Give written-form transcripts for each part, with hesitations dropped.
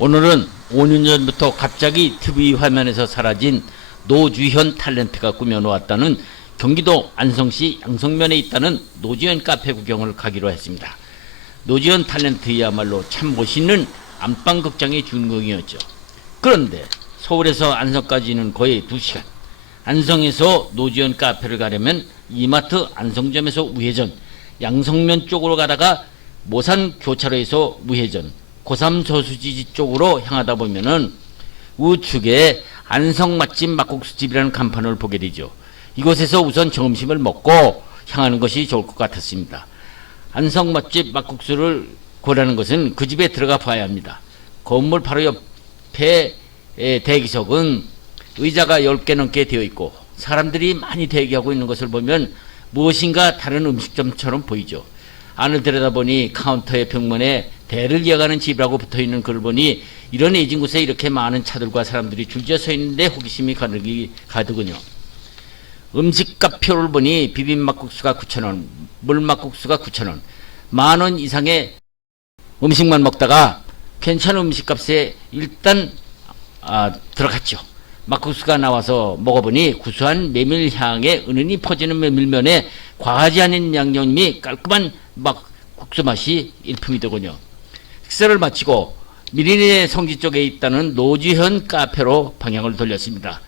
오늘은 5년 전부터 갑자기 TV 화면에서 사라진 노주현 탤런트가 꾸며놓았다는 경기도 안성시 양성면에 있다는 노주현 카페 구경을 가기로 했습니다. 노주현 탤런트야말로 참 멋있는 안방극장의 주인공이었죠. 그런데 서울에서 안성까지는 거의 2시간, 안성에서 노주현 카페를 가려면 이마트 안성점에서 우회전, 양성면 쪽으로 가다가 모산 교차로에서 우회전, 고삼 저수지 쪽으로 향하다 보면은 우측에 안성 맛집 막국수집이라는 간판을 보게 되죠. 이곳에서 우선 점심을 먹고 향하는 것이 좋을 것 같았습니다. 안성 맛집 막국수를 고르는 것은 그 집에 들어가 봐야 합니다. 건물 바로 옆에 대기석은 의자가 10개 넘게 되어 있고 사람들이 많이 대기하고 있는 것을 보면 무엇인가 다른 음식점처럼 보이죠. 안을 들여다보니 카운터의 벽면에 대를 이어가는 집이라고 붙어있는 글을 보니 이런 애진 곳에 이렇게 많은 차들과 사람들이 줄지어 서 있는데 호기심이 가득은요. 음식값표를 보니 비빔막국수가 9,000원, 물막국수가 9,000원, 10,000원 이상의 음식만 먹다가 괜찮은 음식값에 일단 들어갔죠. 막국수가 나와서 먹어보니 구수한 메밀향에 은은히 퍼지는 메밀면에 과하지 않은 양념이 깔끔한 막국수 맛이 일품이더군요. 식사를 마치고 미리네 성지 쪽에 있다는 노주현 카페로 방향을 돌렸습니다.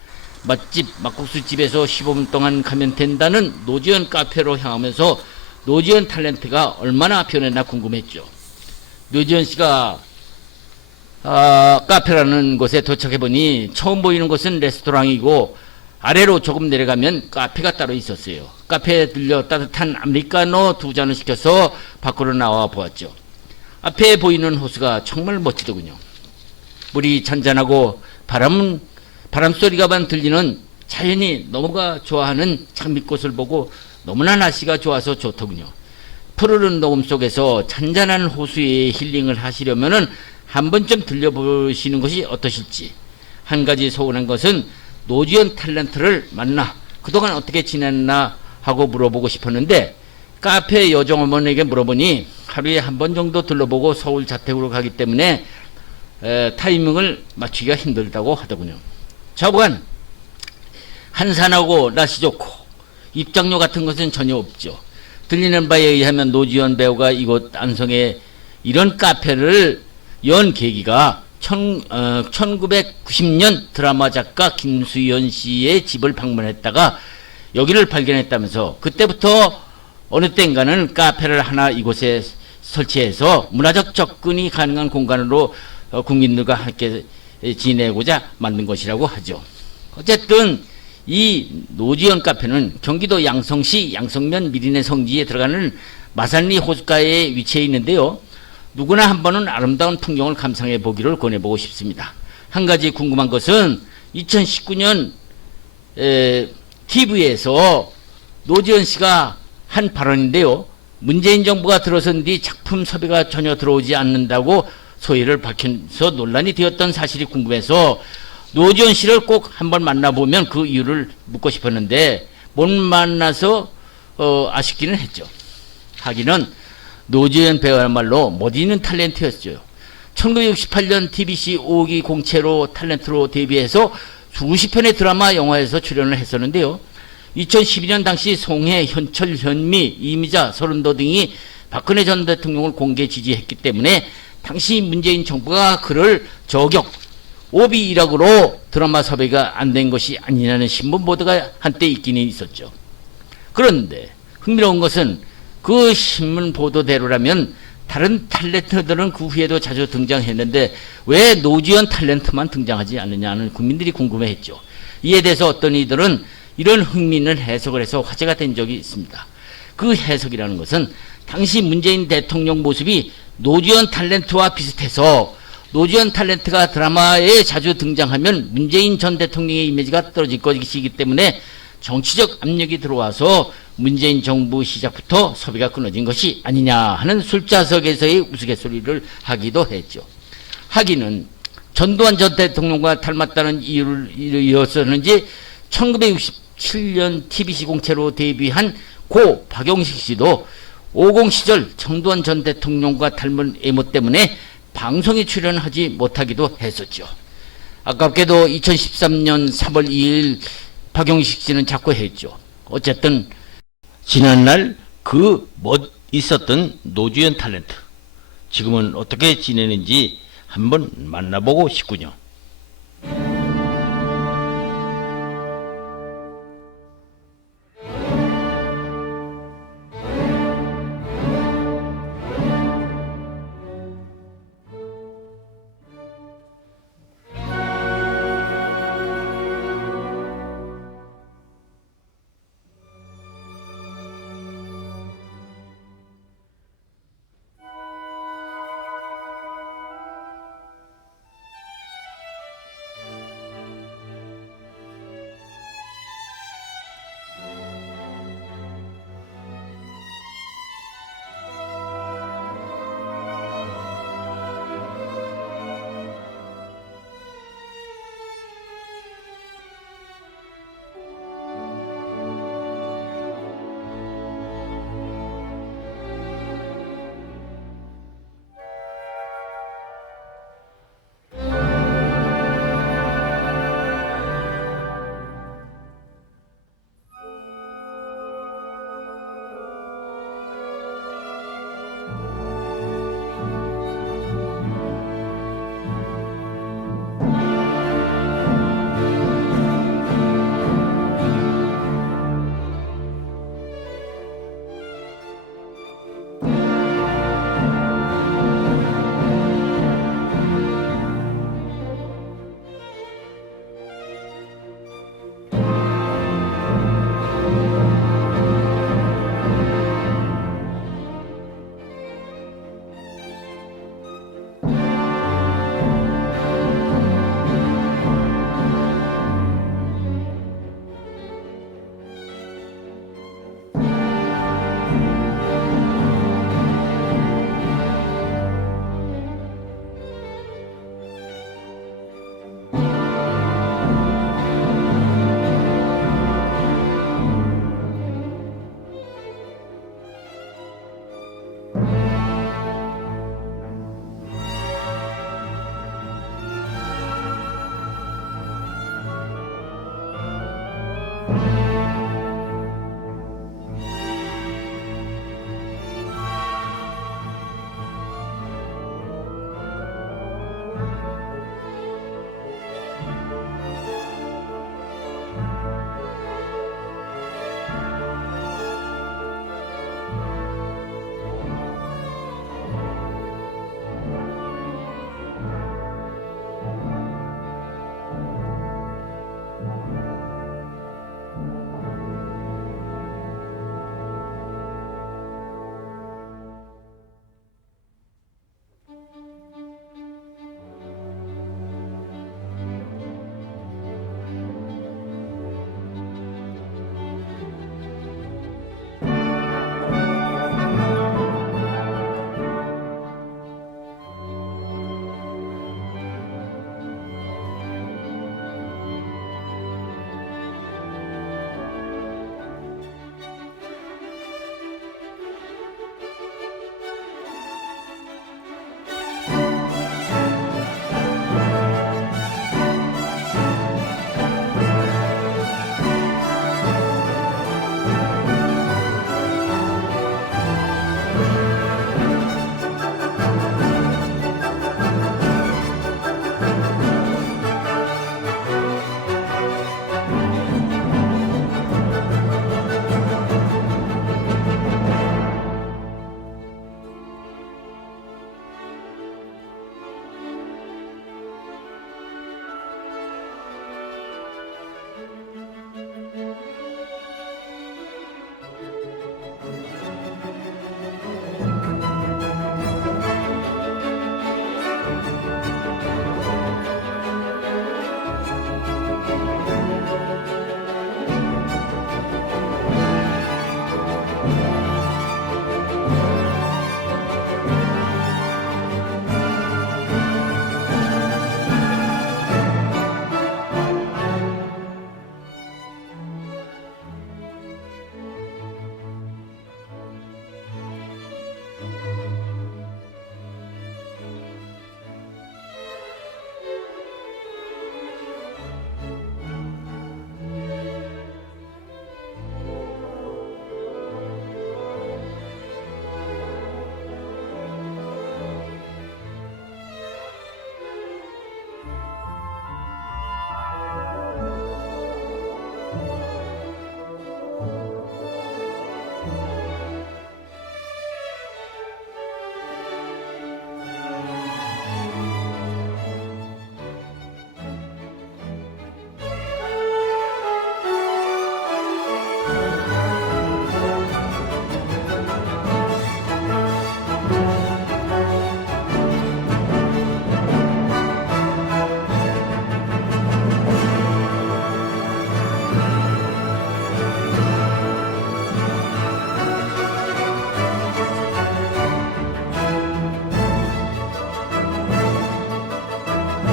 맛집 막국수집에서 15분 동안 가면 된다는 노주현 카페로 향하면서 노주현 탤런트가 얼마나 변했나 궁금했죠. 노주현 씨가 카페라는 곳에 도착해보니 처음 보이는 곳은 레스토랑이고 아래로 조금 내려가면 카페가 따로 있었어요. 카페에 들려 따뜻한 아메리카노 2잔을 시켜서 밖으로 나와 보았죠. 앞에 보이는 호수가 정말 멋지더군요. 물이 잔잔하고 바람소리가만 들리는 자연이 너무가 좋아하는 장미꽃을 보고 너무나 날씨가 좋아서 좋더군요. 푸르른 녹음 속에서 잔잔한 호수에 힐링을 하시려면은 한 번쯤 들려보시는 것이 어떠실지. 한 가지 서운한 것은 노주현 탤런트를 만나 그동안 어떻게 지냈나 하고 물어보고 싶었는데 카페 여정어머니에게 물어보니 하루에 한 번 정도 들러보고 서울 자택으로 가기 때문에 타이밍을 맞추기가 힘들다고 하더군요. 저보간 한산하고 날씨 좋고 입장료 같은 것은 전혀 없죠. 들리는 바에 의하면 노주현 배우가 이곳 안성에 이런 카페를 연 계기가 1990년 드라마 작가 김수현 씨의 집을 방문했다가 여기를 발견했다면서 그때부터 어느 땐가는 카페를 하나 이곳에 설치해서 문화적 접근이 가능한 공간으로 국민들과 함께 지내고자 만든 것이라고 하죠. 어쨌든 이 노주현 카페는 경기도 양성시 양성면 미리네 성지에 들어가는 마산리 호숫가에 위치해 있는데요. 누구나 한 번은 아름다운 풍경을 감상해 보기를 권해보고 싶습니다. 한 가지 궁금한 것은 2019년 TV에서 노주현 씨가 한 발언인데요. 문재인 정부가 들어선 뒤 작품 섭외가 전혀 들어오지 않는다고 소회를 밝혀서 논란이 되었던 사실이 궁금해서 노주현 씨를 꼭 한번 만나보면 그 이유를 묻고 싶었는데 못 만나서 아쉽기는 했죠. 하기는 노주현 배우야말로 못 잊는 탤런트였죠. 1968년 TBC 5기 공채로 탤런트로 데뷔해서 수십 편의 드라마, 영화에서 출연을 했었는데요. 2012년 당시 송혜, 현철, 현미, 이미자, 서른도 등이 박근혜 전 대통령을 공개 지지했기 때문에 당시 문재인 정부가 그를 저격, 오비 일학으로 드라마 섭외가 안 된 것이 아니냐는 신문 보도가 한때 있긴 있었죠. 그런데 흥미로운 것은 그 신문 보도대로라면 다른 탤런트들은 그 후에도 자주 등장했는데 왜 노주현 탤런트만 등장하지 않느냐는 국민들이 궁금해했죠. 이에 대해서 어떤 이들은 이런 흥미있는 해석을 해서 화제가 된 적이 있습니다. 그 해석이라는 것은 당시 문재인 대통령 모습이 노주현 탤런트와 비슷해서 노주현 탤런트가 드라마에 자주 등장하면 문재인 전 대통령의 이미지가 떨어질 것이기 때문에 정치적 압력이 들어와서 문재인 정부 시작부터 섭외가 끊어진 것이 아니냐 하는 술자석에서의 우스갯소리를 하기도 했죠. 하기는 전두환 전 대통령과 닮았다는 이유였었는지 1967년 TBC 공채로 데뷔한 고 박용식 씨도 50 시절 전두환 전 대통령과 닮은 외모 때문에 방송에 출연하지 못하기도 했었죠. 아깝게도 2013년 3월 2일 박용식 씨는 자꾸 했죠. 어쨌든 지난날 그 못 있었던 노주현 탤런트 지금은 어떻게 지내는지 한번 만나보고 싶군요.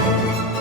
있습니다.